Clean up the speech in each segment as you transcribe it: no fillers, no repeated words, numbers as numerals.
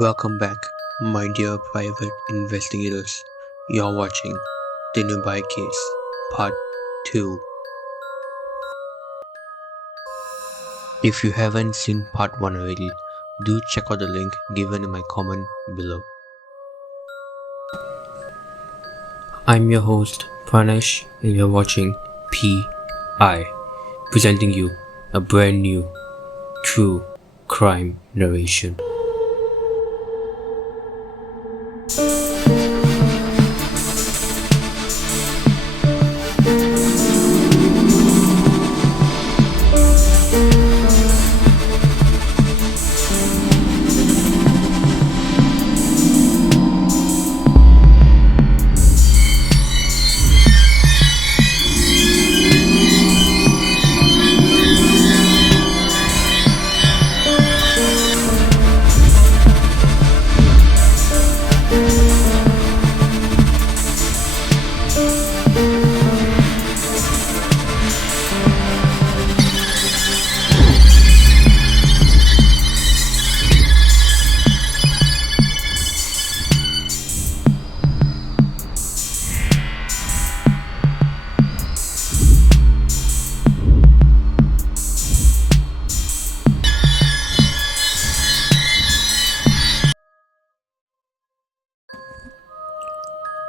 Welcome back, my dear private investigators. You're watching the Nirbhaya Case, Part 2. If you haven't seen Part 1 already, do check out the link given in my comment below. I'm your host, Pranesh, and you're watching P-2, presenting you a brand new, true crime narration.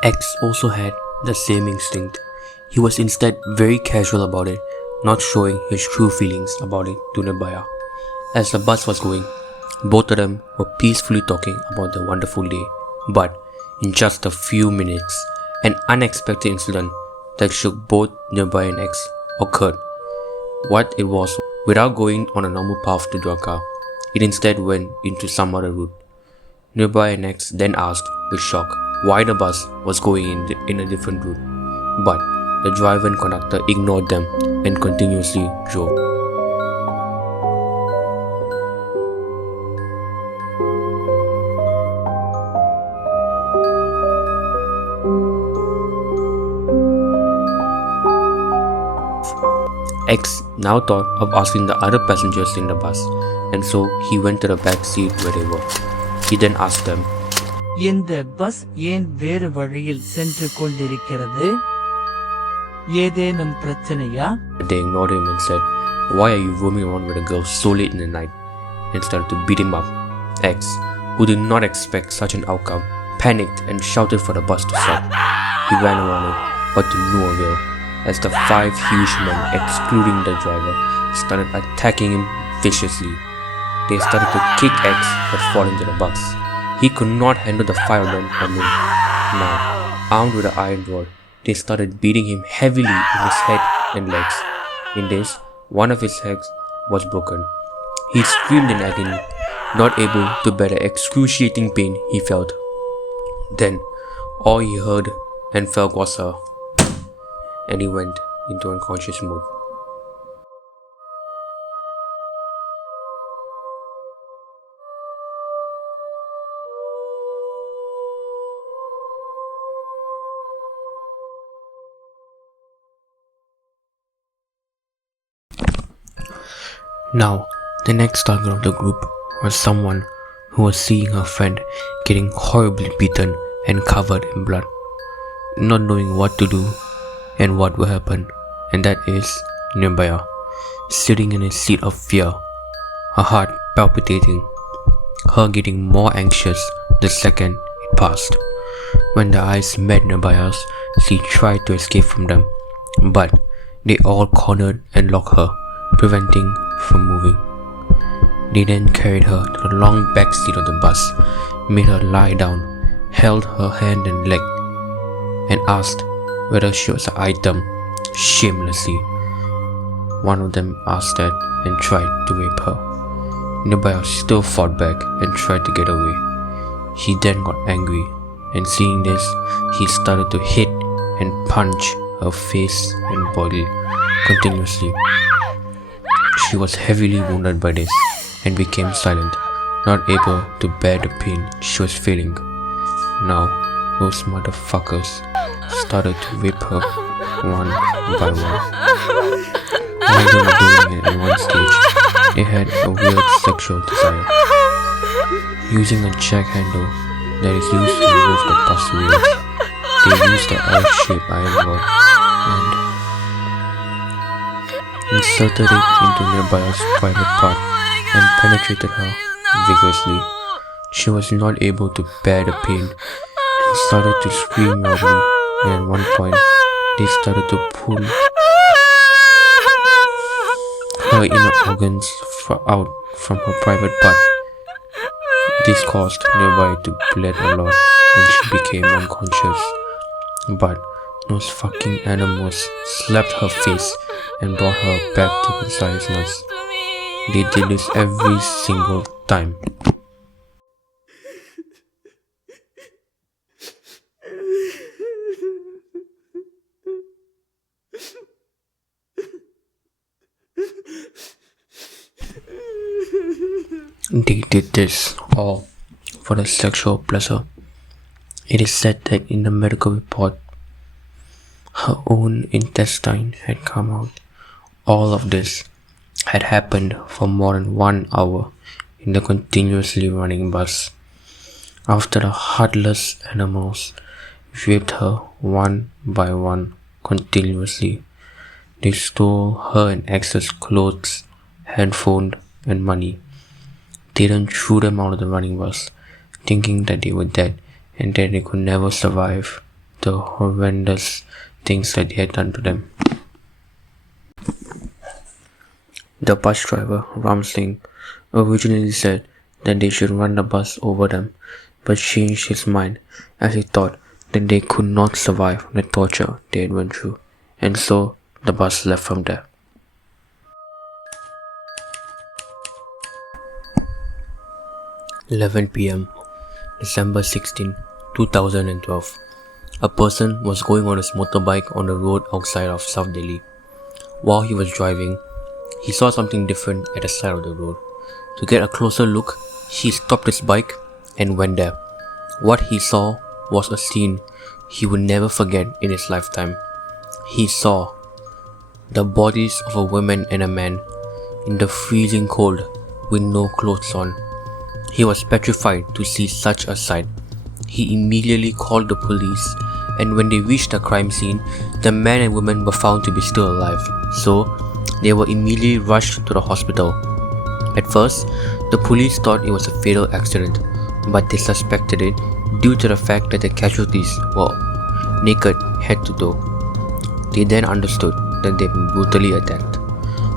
X also had the same instinct. He was instead very casual about it, not showing his true feelings about it to Nirbhaya. As the bus was going, both of them were peacefully talking about their wonderful day. But in just a few minutes, an unexpected incident that shook both Nirbhaya and X occurred. What it was, without going on a normal path to Dwarka, it instead went into some other route. Nirbhaya and X then asked, with shock, why the bus was going in a different route. But the driver and conductor ignored them and continuously drove. X now thought of asking the other passengers in the bus, and so he went to the back seat where they were. He then asked them, இந்த bus ஏன் வேறு வழியில் சென்று கொண்டிருக்கிறது? ஏதேனும் பிரச்சனையா? They ignored him and said, why are you roaming around with a girl so late in the night? And started to beat him up. X, who did not expect such an outcome, panicked and shouted for the bus to stop. He ran around it, but to no avail, as the 5 huge men, excluding the driver, started attacking him viciously. They started to kick X but fall into the bus. He could not handle the 5 of them alone. Now, armed with an iron rod, they started beating him heavily in his head and legs. In this, one of his legs was broken. He screamed in agony, not able to bear the excruciating pain he felt. Then, all he heard and felt was a... and he went into unconscious mode. Now, the next target of the group was someone who was seeing her friend getting horribly beaten and covered in blood, not knowing what to do and what will happen, and that is Nirbhaya, sitting in a seat of fear, her heart palpitating, her getting more anxious the second it passed. When the eyes met Nirbhaya's, she tried to escape from them, but they all cornered and locked her, preventing from moving. They then carried her to the long back seat of the bus, made her lie down, held her hand and leg, and asked whether she was an item shamelessly. One of them asked that and tried to rape her. Nirbhaya still fought back and tried to get away. He then got angry, and seeing this, he started to hit and punch her face and body continuously. She was heavily wounded by this and became silent, not able to bear the pain she was feeling. Now, those motherfuckers started to rape her one by one. While they were doing it at one stage, they had a weird sexual desire. Using a jack handle that is used to remove the bus wheels, they used the L-shaped iron rod and inserted it into Nirbhaya's private part and penetrated her vigorously. She was not able to bear the pain and started to scream loudly, and at one point they started to pull her inner organs out from her private part. This caused Nirbhaya to bleed a lot and she became unconscious. But those fucking animals slapped her face and brought her back to consciousness. They did this every single time. They did this all for the sexual pleasure. It is said that in the medical report, her own intestine had come out. All of this had happened for more than 1 hour in the continuously running bus. After the heartless animals raped her one by one continuously, they stole her and ex's clothes, handphone, and money. They then threw them out of the running bus, thinking that they were dead and that they could never survive the horrendous things that they had done to them. The bus driver, Ram Singh, originally said that they should run the bus over them, but changed his mind as he thought that they could not survive the torture they had went through, and so the bus left from there. 11 p.m. December 16, 2012. A person was going on his motorbike on the road outside of South Delhi. While he was driving, he saw something different at the side of the road. To get a closer look, he stopped his bike and went there. What he saw was a scene he would never forget in his lifetime. He saw the bodies of a woman and a man in the freezing cold with no clothes on. He was petrified to see such a sight. He immediately called the police, and when they reached the crime scene, the man and woman were found to be still alive, so they were immediately rushed to the hospital. At first, the police thought it was a fatal accident, but they suspected it due to the fact that the casualties were naked head to toe. They then understood that they had been brutally attacked.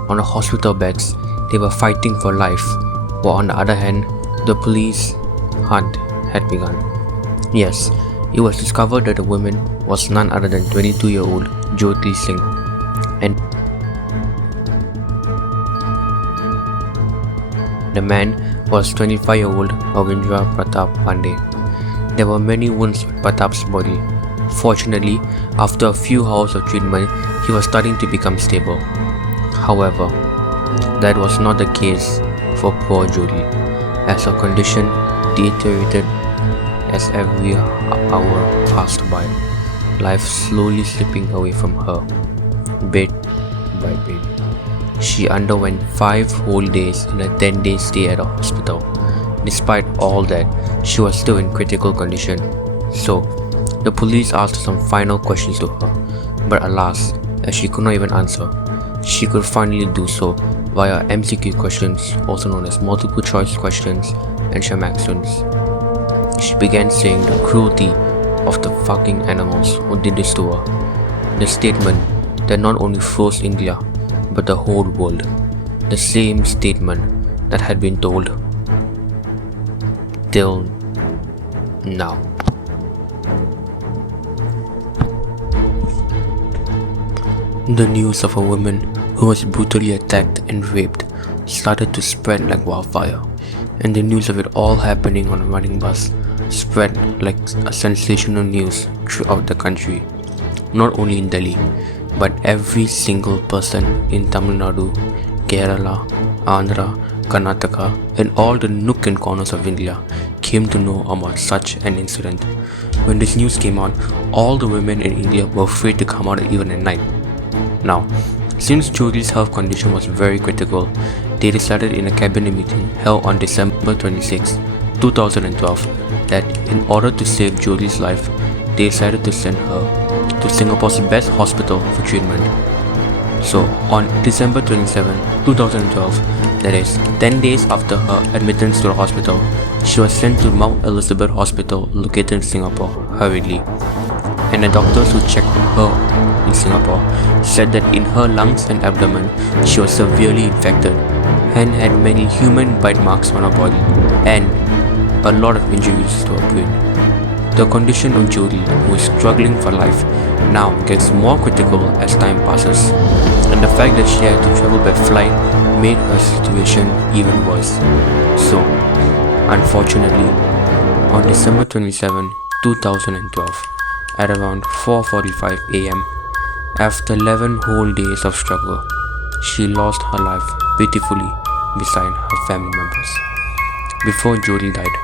On the hospital beds, they were fighting for life, while on the other hand, the police hunt had begun. Yes, it was discovered that the woman was none other than 22-year-old Jyoti Singh, and the man was 25-year-old Ravindra Pratap Pandey. There were many wounds on Pratap's body. Fortunately, after a few hours of treatment, he was starting to become stable. However, that was not the case for poor Jyoti, as her condition deteriorated as every hour passed by, life slowly slipping away from her, bit by bit. She underwent 5 whole days in a 10-day stay at a hospital. Despite all that, she was still in critical condition. So, the police asked some final questions to her, but alas, as she could not even answer, she could finally do so via MCQ questions, also known as multiple choice questions and shamaxons. She began saying the cruelty of the fucking animals who did this to her. The statement that not only froze India, but the whole world. The same statement that had been told till now. The news of a woman who was brutally attacked and raped started to spread like wildfire, and the news of it all happening on a running bus spread like a sensational news throughout the country. Not only in Delhi, but every single person in Tamil Nadu, Kerala, Andhra, Karnataka, and all the nook and corners of India came to know about such an incident. When this news came out, all the women in India were afraid to come out even at night. Now, since Jyoti's health condition was very critical, they decided in a cabinet meeting held on December 26 2012 that in order to save Jodie's life, they decided to send her to Singapore's best hospital for treatment. So, on December 27, 2012, that is 10 days after her admittance to the hospital, she was sent to Mount Elizabeth Hospital located in Singapore hurriedly. And the doctors who checked on her in Singapore said that in her lungs and abdomen she was severely infected and had many human bite marks on her body and a lot of injuries to her brain. The condition of Jodie, who is struggling for life, now gets more critical as time passes, and the fact that she had to travel by flight made her situation even worse. So, unfortunately, on December 27, 2012, at around 4:45 am, after 11 whole days of struggle, she lost her life pitifully beside her family members. Before Jodie died,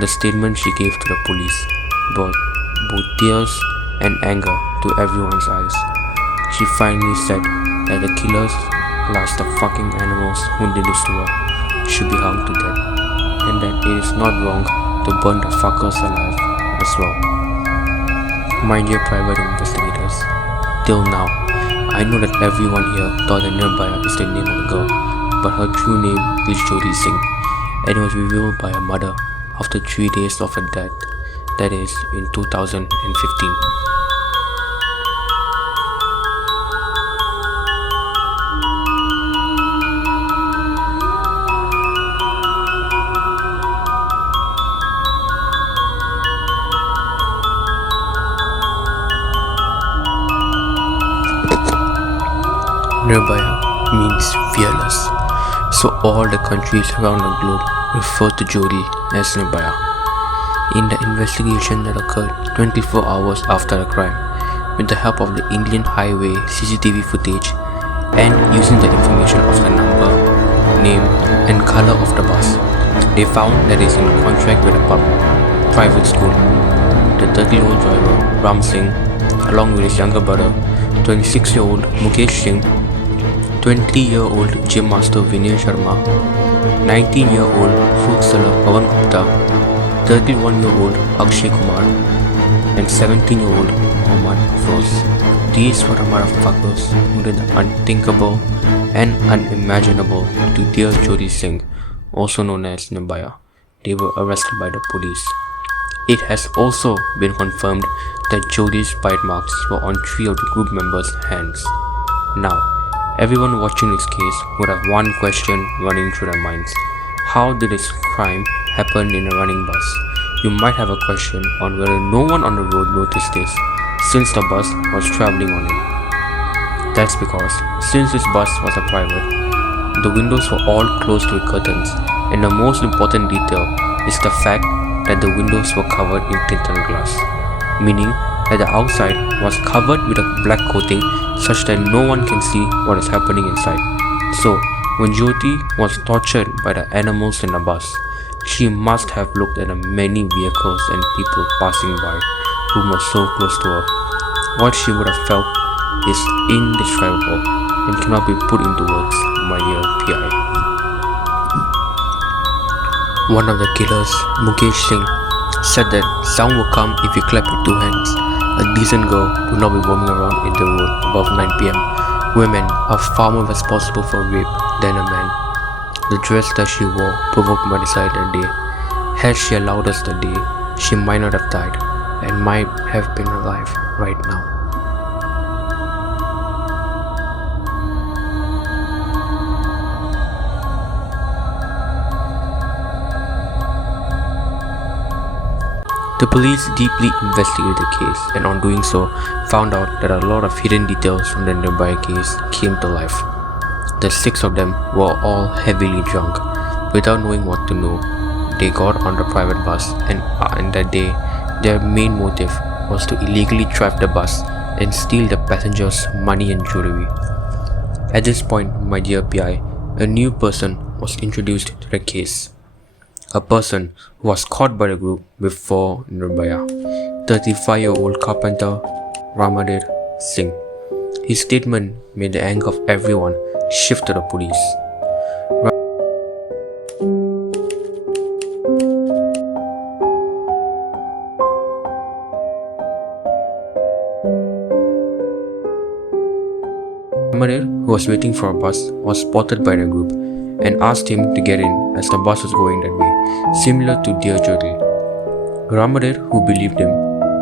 the statement she gave to the police brought both tears and anger to everyone's eyes. She finally said that the killers, plus the fucking animals who did this to her, should be hung to death, and that it is not wrong to burn the fuckers alive as well. My dear private investigators, till now, I know that everyone here thought that Nirbhaya is the name of the girl, but her true name is Jodie Singh, and it was revealed by her mother after 3 days of her death, that is in 2015. Nirbhaya means fearless, so all the countries around the globe refer to Jodie as Nirbhaya. In the investigation that occurred 24 hours after the crime, with the help of the Indian Highway CCTV footage and using the information of the number, name and color of the bus, they found that it is in contract with a private school. The 30-year-old driver, Ram Singh, along with his younger brother, 26-year-old Mukesh Singh, 20-year-old gym master Vinay Sharma, 19-year-old fruit seller Pawan Gupta, 31-year-old Akshay Kumar, and 17-year-old Mohammad Afroz. These were the motherfuckers who did the unthinkable and unimaginable to dear Jodie Singh, also known as Nirbhaya. They were arrested by the police. It has also been confirmed that Jodie's bite marks were on 3 of the group members' hands. Now, everyone watching this case would have one question running through their minds. How did this crime happen in a running bus? You might have a question on whether no one on the road noticed this since the bus was traveling on it. That's because since this bus was a private, the windows were all closed with curtains, and the most important detail is the fact that the windows were covered in tinted glass, meaning that the outside was covered with a black coating such that no one can see what is happening inside. So, when Jyoti was tortured by the animals in the bus, she must have looked at the many vehicles and people passing by who were so close to her. What she would have felt is indescribable and cannot be put into words, my dear PI. One of the killers, Mukesh Singh, said that sound will come if you clap with 2 hands. A decent girl would not be roaming around in the road above 9 p.m. Women are far more responsible for rape than a man. The dress that she wore provoked homicide that day. Had she allowed us that day, she might not have died and might have been alive right now. The police deeply investigated the case and on doing so found out that a lot of hidden details from the Nirbhaya case came to life. The 6 of them were all heavily drunk. Without knowing what to know, they got on the private bus and that day their main motive was to illegally drive the bus and steal the passengers' money and jewelry. At this point, my dear PI, a new person was introduced to the case. A person who was caught by the group before Nirbhaya, 35-year-old carpenter Ramadir Singh. His statement made the anger of everyone shift to the police. was waiting for a bus, was spotted by the group and asked him to get in as the bus was going that way, similar to Dear Jodhi. Ramadir, who believed him,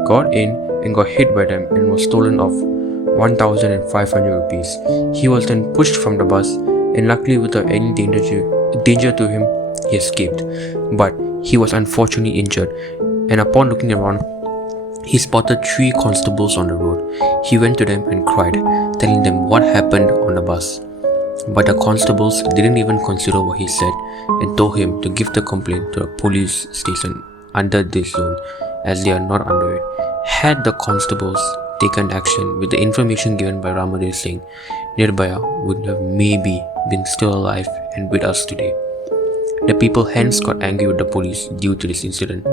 got in and got hit by them and was stolen off 1,500 rupees. He was then pushed from the bus and luckily without any danger to him, he escaped. But he was unfortunately injured, and upon looking around, he spotted 3 constables on the road. He went to them and cried, telling them what happened on the bus. But the constables didn't even consider what he said and told him to give the complaint to a police station under this zone, as they are not under it. Had the constables taken action with the information given by Ramadev saying, Nirbhaya would have maybe been still alive and with us today. The people hence got angry with the police due to this incident.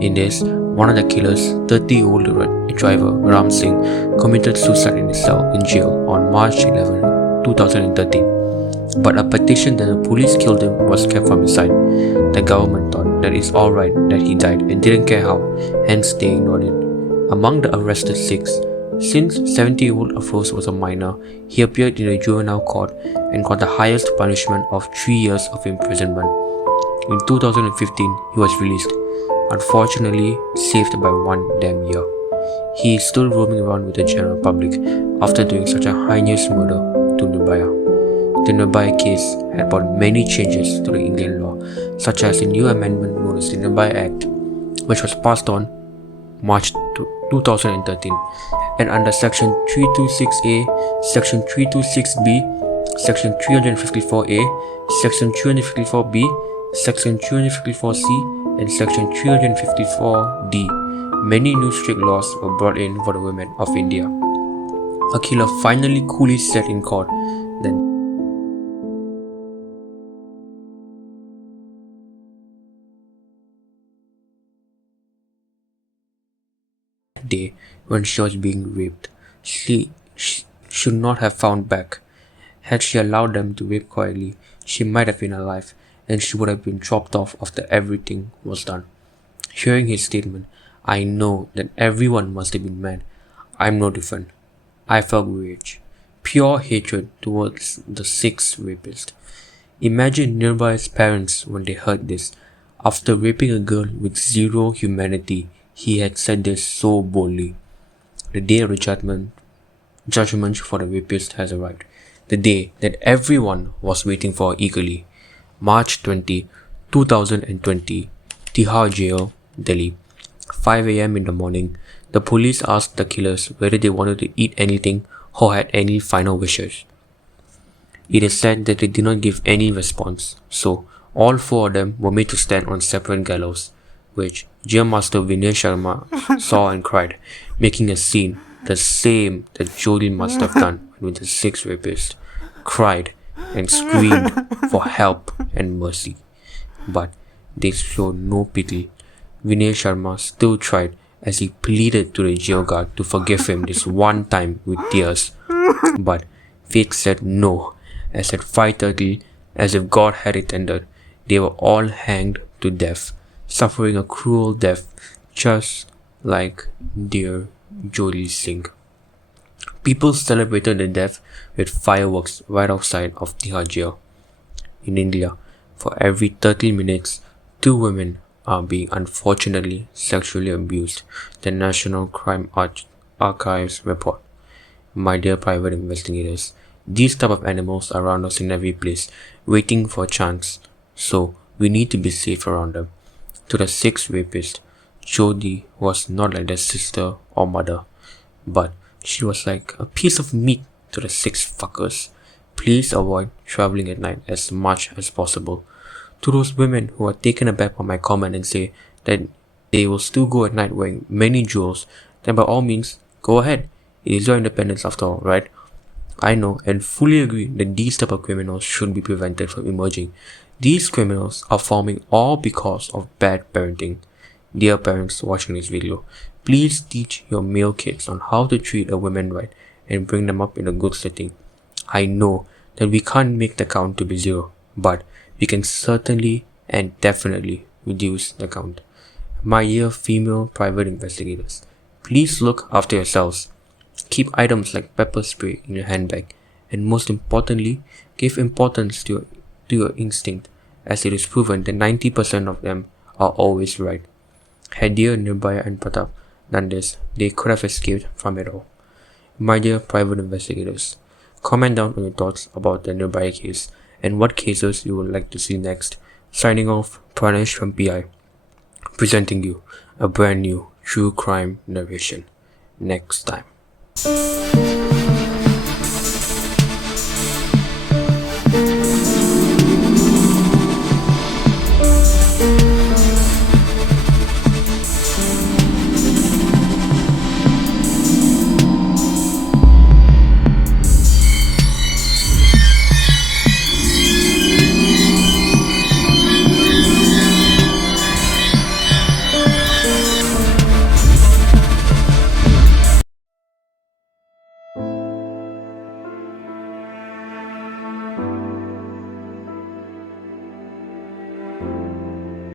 In this, one of the killers, 30-year-old driver Ram Singh, committed suicide in his cell in jail on March 11, 2013. But a petition that the police killed him was kept from his side. The government thought that it's alright that he died and didn't care how, hence they ignored it. Among the arrested 6, since 70-year-old Afroz was a minor, he appeared in a juvenile court and got the highest punishment of 3 years of imprisonment. In 2015, he was released, unfortunately saved by 1 damn year. He is still roaming around with the general public after doing such a heinous murder to Nirbhaya. The Nirbhaya case had brought many changes to the Indian law, such as a new amendment known as the Nirbhaya Act, which was passed on March 2013, and under Section 326A, Section 326B, Section 354A, Section 354B, Section 354C, and Section 354D, many new strict laws were brought in for the women of India. A killer finally coolly said in court that day when she was being raped, she should not have found back. Had she allowed them to rape quietly, she might have been alive, and she would have been chopped off after everything was done. Hearing his statement, I know that everyone must have been mad. I'm no different. I felt rage, pure hatred towards the 6th rapist. Imagine Nirbhaya's parents when they heard this. After raping a girl with zero humanity, he had said this so boldly. The day of the judgment for the rapist has arrived. The day that everyone was waiting for eagerly. March 20, 2020, Tihar Jail, Delhi. 5 a.m. in the morning, the police asked the killers whether they wanted to eat anything or had any final wishes. It is said that they did not give any response, so all 4 of them were made to stand on separate gallows, which Jail Master Vinay Sharma saw and cried, making a scene the same that Jodhi must have done with the 6th rapist, cried and screamed for help and mercy. But they showed no pity. Vinay Sharma still tried as he pleaded to the jail guard to forgive him this one time with tears. But fate said no, as at 5:30, as if God had intended, they were all hanged to death, suffering a cruel death just like dear Jodhi Singh. People celebrated the death with fireworks right outside of Tihar jail. In India, for every 30 minutes, 2 women are being unfortunately sexually abused, the National Crime Archives report. My dear private investigators, these type of animals are around us in every place, waiting for a chance, so we need to be safe around them. To the 6th rapist, Jodhi was not like their sister or mother, but she was like a piece of meat to the 6 fuckers. Please avoid traveling at night as much as possible. To those women who are taken aback by my comment and say that they will still go at night wearing many jewels, then by all means, go ahead. It is your independence after all, right? I know and fully agree that these type of criminals should be prevented from emerging. These criminals are forming all because of bad parenting. Dear parents watching this video, please teach your male kids on how to treat a woman right and bring them up in a good setting. I know that we can't make the count to be 0, but we can certainly and definitely reduce the count. My dear female private investigators, please look after yourselves. Keep items like pepper spray in your handbag and most importantly, give importance to your instinct, as it is proven that 90% of them are always right. Had dear Nirbhaya and Pratap done this, they could have escaped from it all. My dear private investigators, comment down on your thoughts about the Nirbhaya case and what cases you would like to see next. Signing off, Pranesh from PI, presenting you a brand new true crime narration. Next time.